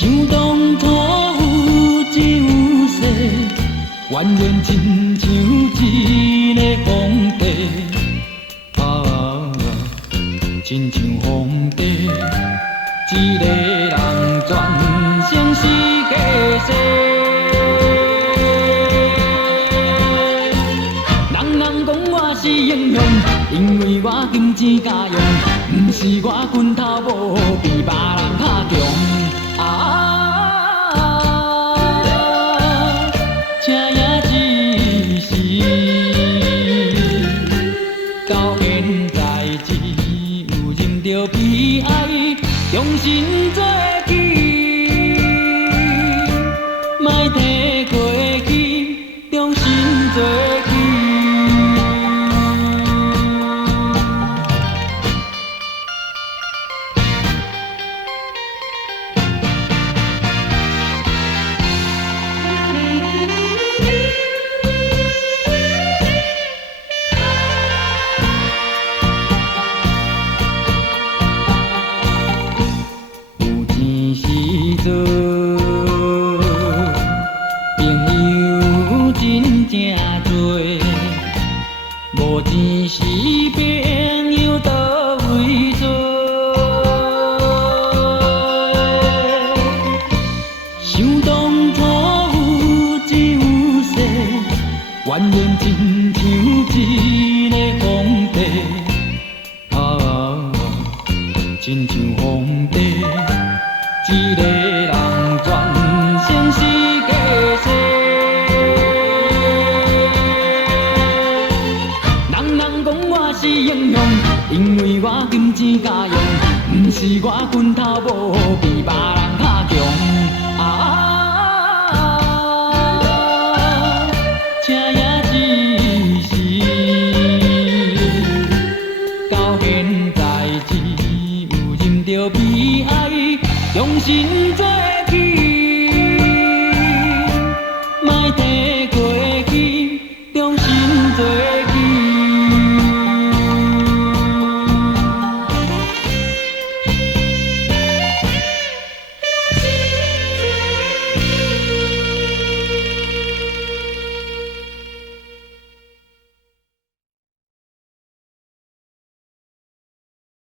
想当初有志有势，愿缘亲像一个皇帝，亲像皇帝，一个人全身是假世。人人讲我是英雄，因为我金钱家用，不是我拳头无比别人较强。这也只是到现在只有忍着悲哀，重新做起，莫提过去，重新做起。做朋友真正多，无钱时朋友倒位做？想当初有志有势，愿缘亲像一个皇帝，亲像皇帝。一个人全身是假世，人人讲我是英雄，因为我金钱家用，不是我拳头无比别人较强。这也只是到现在只有忍着悲哀。重新做起，莫提。